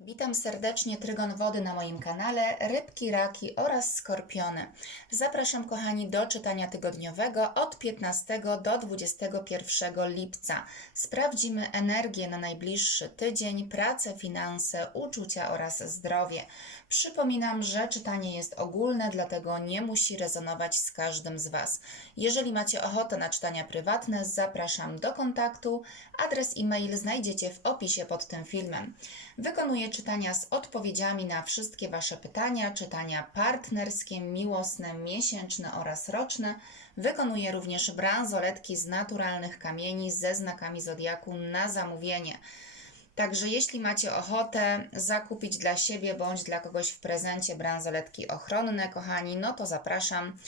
Witam serdecznie Trygon Wody na moim kanale, rybki, raki oraz skorpiony. Zapraszam kochani do czytania tygodniowego od 15 do 21 lipca. Sprawdzimy energię na najbliższy tydzień, pracę, finanse, uczucia oraz zdrowie. Przypominam, że czytanie jest ogólne, dlatego nie musi rezonować z każdym z Was. Jeżeli macie ochotę na czytania prywatne, zapraszam do kontaktu. Adres e-mail znajdziecie w opisie pod tym filmem. Wykonuję czytania z odpowiedziami na wszystkie Wasze pytania, czytania partnerskie, miłosne, miesięczne oraz roczne. Wykonuję również bransoletki z naturalnych kamieni ze znakami zodiaku na zamówienie. Także jeśli macie ochotę zakupić dla siebie bądź dla kogoś w prezencie bransoletki ochronne, kochani, no to zapraszam.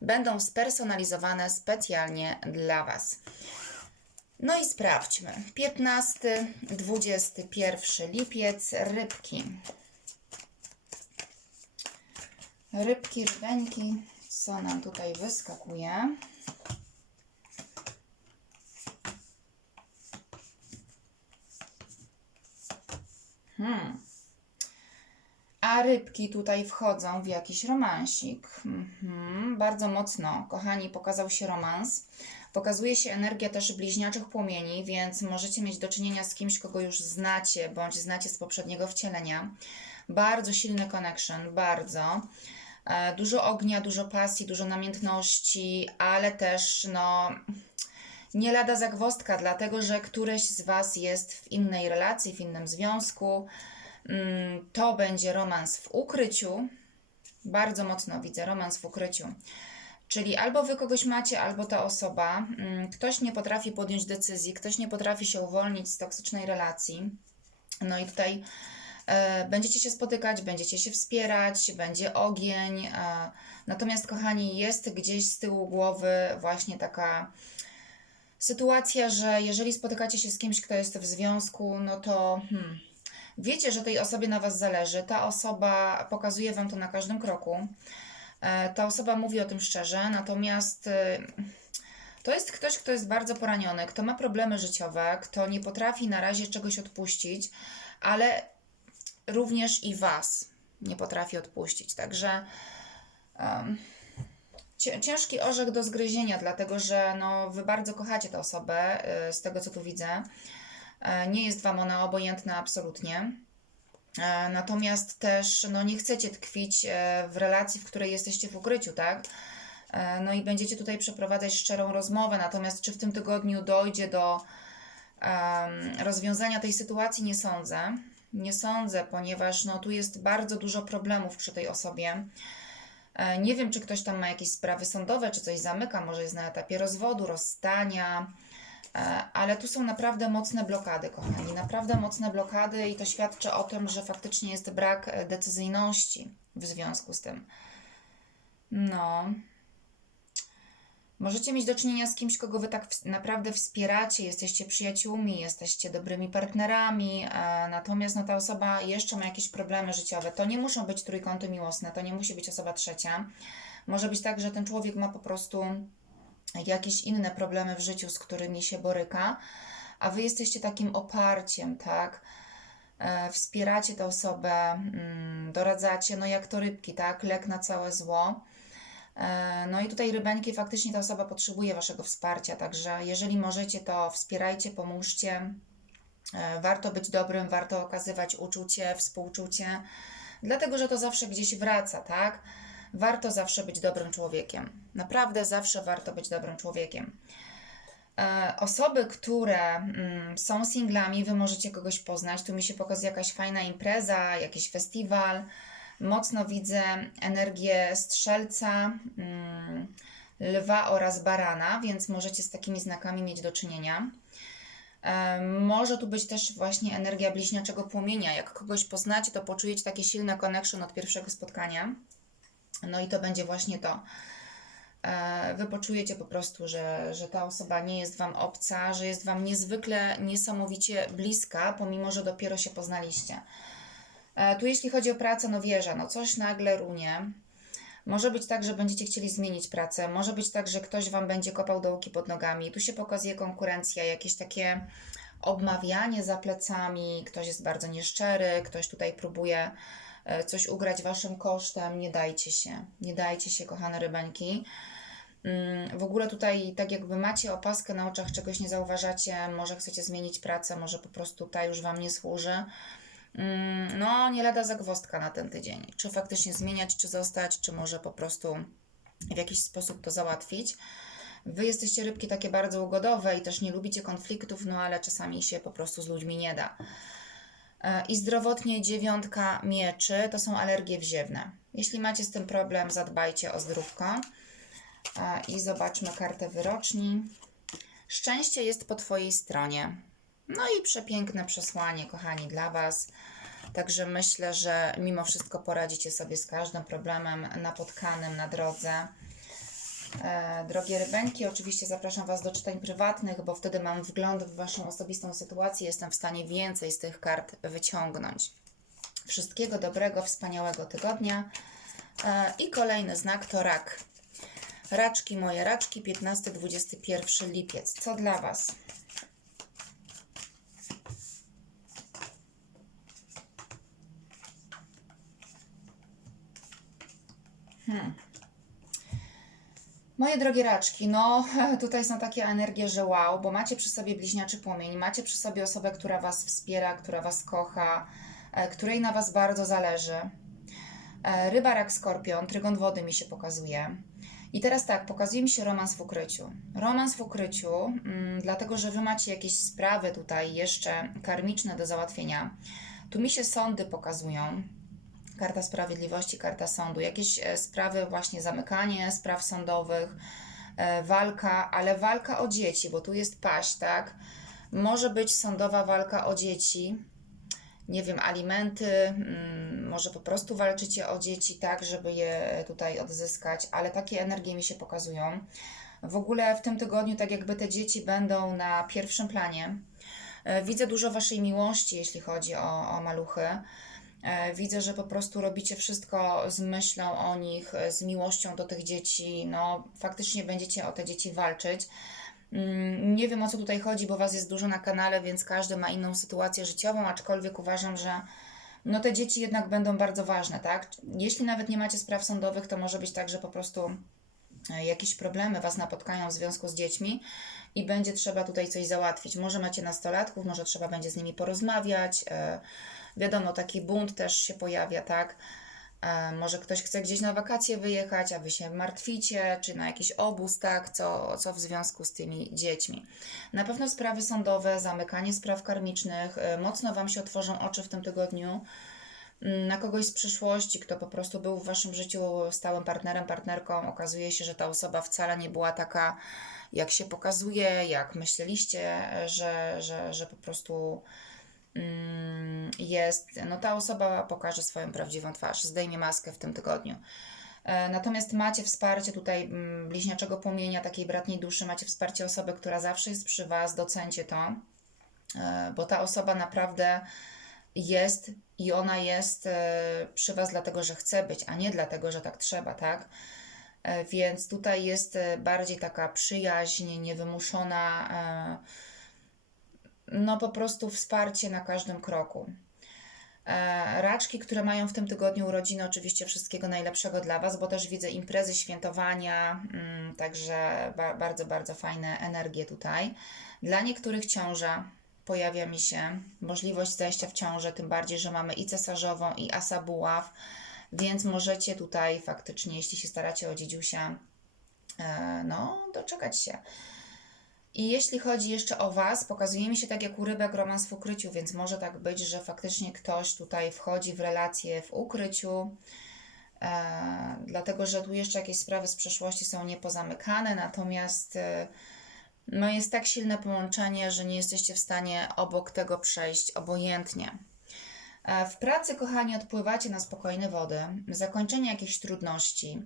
Będą spersonalizowane specjalnie dla Was. No i sprawdźmy. 15, 21 lipiec, rybki. Rybki, rybeńki, co nam tutaj wyskakuje? Hmm. A rybki tutaj wchodzą w jakiś romansik. Mhm, bardzo mocno, kochani, pokazał się romans. Pokazuje się energia też bliźniaczych płomieni, więc możecie mieć do czynienia z kimś, kogo już znacie, bądź znacie z poprzedniego wcielenia. Bardzo silny connection, bardzo. E, Dużo ognia, dużo pasji, dużo namiętności, ale też no nie lada zagwostka, dlatego że któreś z Was jest w innej relacji, w innym związku. Mm, To będzie romans w ukryciu. Bardzo mocno widzę romans w ukryciu. Czyli albo wy kogoś macie, albo ta osoba. mm, Ktoś nie potrafi podjąć decyzji, ktoś nie potrafi się uwolnić z toksycznej relacji. No i tutaj e, będziecie się spotykać, będziecie się wspierać, będzie ogień. E, natomiast, kochani, jest gdzieś z tyłu głowy właśnie taka sytuacja, że jeżeli spotykacie się z kimś, kto jest w związku, no to hmm, wiecie, że tej osobie na Was zależy. Ta osoba pokazuje Wam to na każdym kroku. E, Ta osoba mówi o tym szczerze, natomiast e, to jest ktoś, kto jest bardzo poraniony, kto ma problemy życiowe, kto nie potrafi na razie czegoś odpuścić, ale również i Was nie potrafi odpuścić. Także cie- ciężki orzech do zgryzienia, dlatego że no, Wy bardzo kochacie tę osobę, y, z tego co tu widzę. E, Nie jest Wam ona obojętna absolutnie. Natomiast też no, nie chcecie tkwić e, w relacji, w której jesteście w ukryciu, tak? E, No i będziecie tutaj przeprowadzać szczerą rozmowę. Natomiast czy w tym tygodniu dojdzie do em, rozwiązania tej sytuacji, nie sądzę. Nie sądzę, ponieważ no, tu jest bardzo dużo problemów przy tej osobie. E, Nie wiem, czy ktoś tam ma jakieś sprawy sądowe, czy coś zamyka, może jest na etapie rozwodu, rozstania, ale tu są naprawdę mocne blokady, kochani. Naprawdę mocne blokady, i to świadczy o tym, że faktycznie jest brak e, decyzyjności w związku z tym. No. Możecie mieć do czynienia z kimś, kogo wy tak naprawdę wspieracie, jesteście przyjaciółmi, jesteście dobrymi partnerami, e, natomiast no, ta osoba jeszcze ma jakieś problemy życiowe. To nie muszą być trójkąty miłosne, to nie musi być osoba trzecia. Może być tak, że ten człowiek ma po prostu jakieś inne problemy w życiu, z którymi się boryka, a wy jesteście takim oparciem, tak? E, Wspieracie tę osobę, mm, doradzacie, no jak to rybki, tak? Lek na całe zło. E, No i tutaj rybeńki, faktycznie ta osoba potrzebuje Waszego wsparcia, także jeżeli możecie, to wspierajcie, pomóżcie. E, Warto być dobrym, warto okazywać uczucie, współczucie, dlatego że to zawsze gdzieś wraca, tak? Warto zawsze być dobrym człowiekiem. Naprawdę zawsze warto być dobrym człowiekiem. E, Osoby, które mm, są singlami, wy możecie kogoś poznać. Tu mi się pokazuje jakaś fajna impreza, jakiś festiwal. Mocno widzę energię strzelca, mm, lwa oraz barana, więc możecie z takimi znakami mieć do czynienia. E, Może tu być też właśnie energia bliźniaczego płomienia. Jak kogoś poznacie, to poczujecie takie silne connection od pierwszego spotkania. No i to będzie właśnie to. E, Wy poczujecie po prostu, że, że ta osoba nie jest Wam obca, że jest Wam niezwykle, niesamowicie bliska, pomimo że dopiero się poznaliście. E, Tu jeśli chodzi o pracę, no wierzę, no coś nagle runie. Może być tak, że będziecie chcieli zmienić pracę, może być tak, że ktoś Wam będzie kopał dołki pod nogami. Tu się pokazuje konkurencja, jakieś takie obmawianie za plecami, ktoś jest bardzo nieszczery, ktoś tutaj próbuje coś ugrać waszym kosztem. Nie dajcie się, nie dajcie się, kochane rybańki. Mm, W ogóle tutaj tak jakby macie opaskę na oczach, czegoś nie zauważacie, może chcecie zmienić pracę, może po prostu ta już Wam nie służy. Mm, No, nie lada zagwozdka na ten tydzień. Czy faktycznie zmieniać, czy zostać, czy może po prostu w jakiś sposób to załatwić. Wy jesteście rybki takie bardzo ugodowe i też nie lubicie konfliktów, no ale czasami się po prostu z ludźmi nie da. E, I zdrowotnie dziewiątka mieczy to są alergie wziewne. Jeśli macie z tym problem, zadbajcie o zdrówko. E, I zobaczmy kartę wyroczni. Szczęście jest po Twojej stronie. No i przepiękne przesłanie, kochani, dla Was. Także myślę, że mimo wszystko poradzicie sobie z każdym problemem napotkanym na drodze. E, drogie rybenki, oczywiście zapraszam Was do czytań prywatnych, bo wtedy mam wgląd w Waszą osobistą sytuację. Jestem w stanie więcej z tych kart wyciągnąć. Wszystkiego dobrego, wspaniałego tygodnia. E, I kolejny znak to rak. Raczki moje, raczki 15-21 lipiec. Co dla Was? Hmm. Moje drogie raczki, no tutaj są takie energie, że wow, bo macie przy sobie bliźniaczy płomień, macie przy sobie osobę, która Was wspiera, która Was kocha, e, której na Was bardzo zależy. E, Ryba, rak, skorpion, trygon wody mi się pokazuje. I teraz tak, pokazuje mi się romans w ukryciu. Romans w ukryciu, mm, dlatego że Wy macie jakieś sprawy tutaj jeszcze karmiczne do załatwienia. Tu mi się sądy pokazują. Karta Sprawiedliwości, karta sądu. Jakieś e, sprawy, właśnie zamykanie spraw sądowych, e, walka, ale walka o dzieci, bo tu jest paść, tak? Może być sądowa walka o dzieci, nie wiem, alimenty, mm, może po prostu walczycie o dzieci, tak, żeby je tutaj odzyskać, ale takie energie mi się pokazują. W ogóle w tym tygodniu, tak jakby te dzieci będą na pierwszym planie. E, Widzę dużo Waszej miłości, jeśli chodzi o, o maluchy. E, Widzę, że po prostu robicie wszystko z myślą o nich, z miłością do tych dzieci. No, faktycznie będziecie o te dzieci walczyć. Mm, Nie wiem o co tutaj chodzi, bo Was jest dużo na kanale, więc każdy ma inną sytuację życiową, aczkolwiek uważam, że no te dzieci jednak będą bardzo ważne, tak? Jeśli nawet nie macie spraw sądowych, to może być tak, że po prostu e, jakieś problemy Was napotkają w związku z dziećmi i będzie trzeba tutaj coś załatwić. Może macie nastolatków, może trzeba będzie z nimi porozmawiać. e, Wiadomo, taki bunt też się pojawia, tak? E, Może ktoś chce gdzieś na wakacje wyjechać, a wy się martwicie, czy na jakiś obóz, tak? Co, co w związku z tymi dziećmi. Na pewno sprawy sądowe, zamykanie spraw karmicznych, e, mocno Wam się otworzą oczy w tym tygodniu mm, na kogoś z przyszłości, kto po prostu był w Waszym życiu stałym partnerem, partnerką. Okazuje się, że ta osoba wcale nie była taka, jak się pokazuje, jak myśleliście, że, że, że po prostu jest, no ta osoba pokaże swoją prawdziwą twarz, zdejmie maskę w tym tygodniu. E, Natomiast macie wsparcie tutaj mm, bliźniaczego płomienia, takiej bratniej duszy, macie wsparcie osoby, która zawsze jest przy Was, docencie to, e, bo ta osoba naprawdę jest i ona jest e, przy Was dlatego, że chce być, a nie dlatego, że tak trzeba, tak? Więc tutaj jest bardziej taka przyjaźń, niewymuszona, no po prostu wsparcie na każdym kroku. E, Raczki, które mają w tym tygodniu urodziny, oczywiście wszystkiego najlepszego dla Was, bo też widzę imprezy, świętowania, mm, także ba bardzo, bardzo fajne energie tutaj. Dla niektórych ciąża pojawia mi się możliwość zajścia w ciążę, tym bardziej, że mamy i cesarzową, i asa buław, więc możecie tutaj faktycznie, jeśli się staracie o dziedziusia, e, no, doczekać się. I jeśli chodzi jeszcze o Was, pokazuje mi się tak jak u rybek romans w ukryciu, więc może tak być, że faktycznie ktoś tutaj wchodzi w relacje w ukryciu, e, dlatego że tu jeszcze jakieś sprawy z przeszłości są niepozamykane, natomiast e, no jest tak silne połączenie, że nie jesteście w stanie obok tego przejść obojętnie. E, W pracy, kochani, odpływacie na spokojne wody, zakończenie jakichś trudności.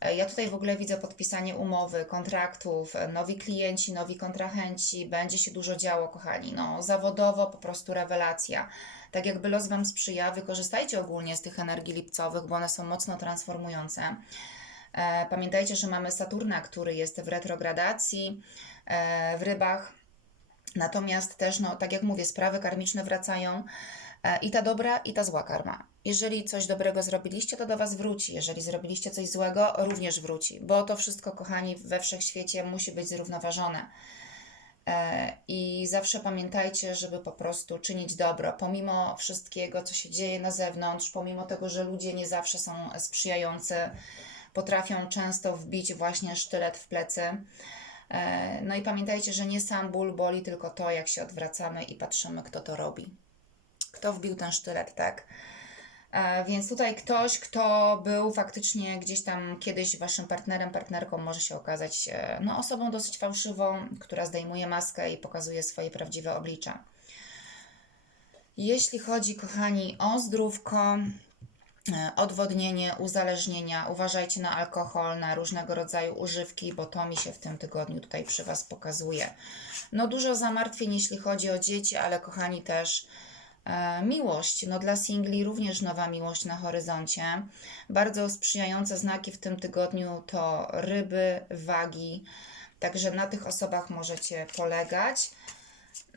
E, Ja tutaj w ogóle widzę podpisanie umowy, kontraktów, e, nowi klienci, nowi kontrahenci, będzie się dużo działo, kochani. No, zawodowo po prostu rewelacja. Tak jakby los Wam sprzyja, wykorzystajcie ogólnie z tych energii lipcowych, bo one są mocno transformujące. E, Pamiętajcie, że mamy Saturna, który jest w retrogradacji w rybach. Natomiast też, no, tak jak mówię, sprawy karmiczne wracają i ta dobra, i ta zła karma. Jeżeli coś dobrego zrobiliście, to do Was wróci. Jeżeli zrobiliście coś złego, również wróci, bo to wszystko, kochani, we wszechświecie musi być zrównoważone. E, I zawsze pamiętajcie, żeby po prostu czynić dobro, pomimo wszystkiego, co się dzieje na zewnątrz, pomimo tego, że ludzie nie zawsze są sprzyjający, potrafią często wbić właśnie sztylet w plecy. E, No i pamiętajcie, że nie sam ból boli, tylko to, jak się odwracamy i patrzymy, kto to robi. Kto wbił ten sztylet, tak? E, Więc tutaj ktoś, kto był faktycznie gdzieś tam kiedyś waszym partnerem, partnerką, może się okazać e, no, osobą dosyć fałszywą, która zdejmuje maskę i pokazuje swoje prawdziwe oblicze. Jeśli chodzi, kochani, o zdrówko, e, odwodnienie, uzależnienia, uważajcie na alkohol, na różnego rodzaju używki, bo to mi się w tym tygodniu tutaj przy Was pokazuje. No dużo zamartwień, jeśli chodzi o dzieci, ale kochani też Miłość, no dla singli również nowa miłość na horyzoncie. Bardzo sprzyjające znaki w tym tygodniu to ryby, wagi, także na tych osobach możecie polegać.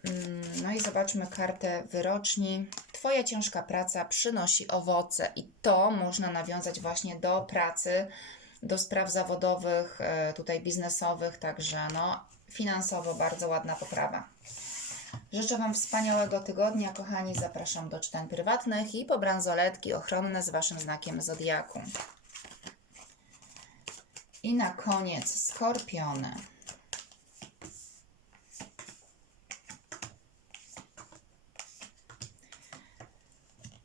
Mm, No i zobaczmy kartę wyroczni. Twoja ciężka praca przynosi owoce i to można nawiązać właśnie do pracy, do spraw zawodowych, e, tutaj biznesowych, także no finansowo bardzo ładna poprawa. Życzę Wam wspaniałego tygodnia, kochani. Zapraszam do czytań prywatnych i po bransoletki ochronne z Waszym znakiem zodiaku. I na koniec skorpiony.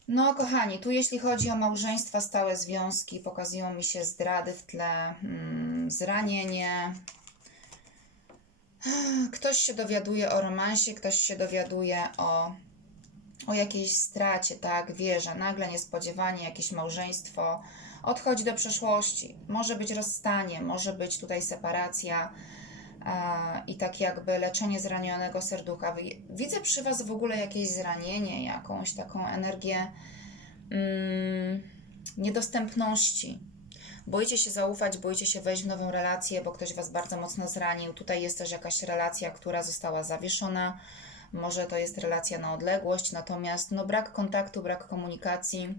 No, kochani, tu jeśli chodzi o małżeństwa, stałe związki, pokazują mi się zdrady w tle, mm, zranienie, Ktoś się dowiaduje o romansie, ktoś się dowiaduje o, o jakiejś stracie, tak, wieża, nagle niespodziewanie jakieś małżeństwo odchodzi do przeszłości. Może być rozstanie, może być tutaj separacja e, i tak jakby leczenie zranionego serducha. Wi- Widzę przy Was w ogóle jakieś zranienie, jakąś taką energię mm, niedostępności. Boicie się zaufać, boicie się wejść w nową relację, bo ktoś Was bardzo mocno zranił. Tutaj jest też jakaś relacja, która została zawieszona. Może to jest relacja na odległość, natomiast no, brak kontaktu, brak komunikacji.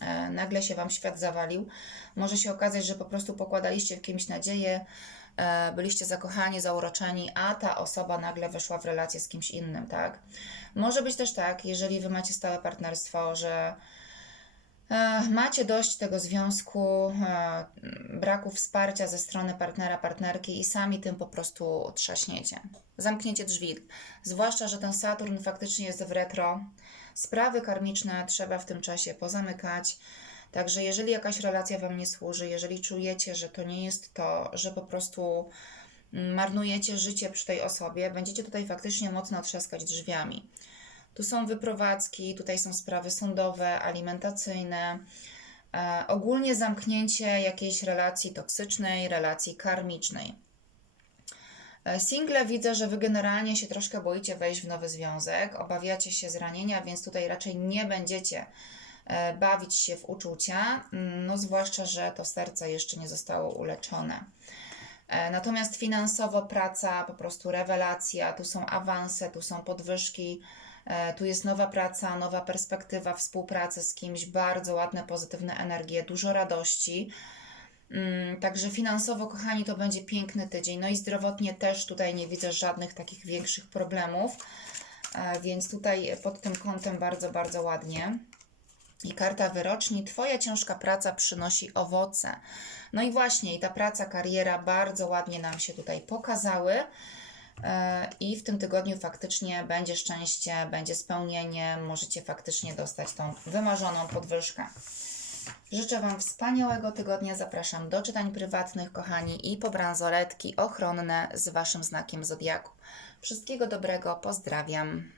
E, nagle się Wam świat zawalił. Może się okazać, że po prostu pokładaliście w kimś nadzieję, e, byliście zakochani, zauroczeni, a ta osoba nagle weszła w relację z kimś innym, tak? Może być też tak, jeżeli Wy macie stałe partnerstwo, że Macie dość tego związku, e, braku wsparcia ze strony partnera, partnerki i sami tym po prostu trzaśniecie. Zamkniecie drzwi. Zwłaszcza, że ten Saturn faktycznie jest w retro. Sprawy karmiczne trzeba w tym czasie pozamykać. Także jeżeli jakaś relacja Wam nie służy, jeżeli czujecie, że to nie jest to, że po prostu mm, marnujecie życie przy tej osobie, będziecie tutaj faktycznie mocno trzaskać drzwiami. Tu są wyprowadzki, tutaj są sprawy sądowe, alimentacyjne. E, ogólnie zamknięcie jakiejś relacji toksycznej, relacji karmicznej. E, Single widzę, że Wy generalnie się troszkę boicie wejść w nowy związek, obawiacie się zranienia, więc tutaj raczej nie będziecie e, bawić się w uczucia, mm, no zwłaszcza, że to serce jeszcze nie zostało uleczone. Natomiast finansowo praca, po prostu rewelacja, tu są awanse, tu są podwyżki, tu jest nowa praca, nowa perspektywa współpracy z kimś, bardzo ładne, pozytywne energie, dużo radości. Mm, Także finansowo, kochani, to będzie piękny tydzień. No i zdrowotnie też tutaj nie widzę żadnych takich większych problemów, E, więc tutaj pod tym kątem bardzo, bardzo ładnie. I karta wyroczni, Twoja ciężka praca przynosi owoce. No i właśnie, i ta praca, kariera bardzo ładnie nam się tutaj pokazały. E, I w tym tygodniu faktycznie będzie szczęście, będzie spełnienie, możecie faktycznie dostać tą wymarzoną podwyżkę. Życzę Wam wspaniałego tygodnia. Zapraszam do czytań prywatnych, kochani, i po bransoletki ochronne z Waszym znakiem zodiaku. Wszystkiego dobrego, pozdrawiam.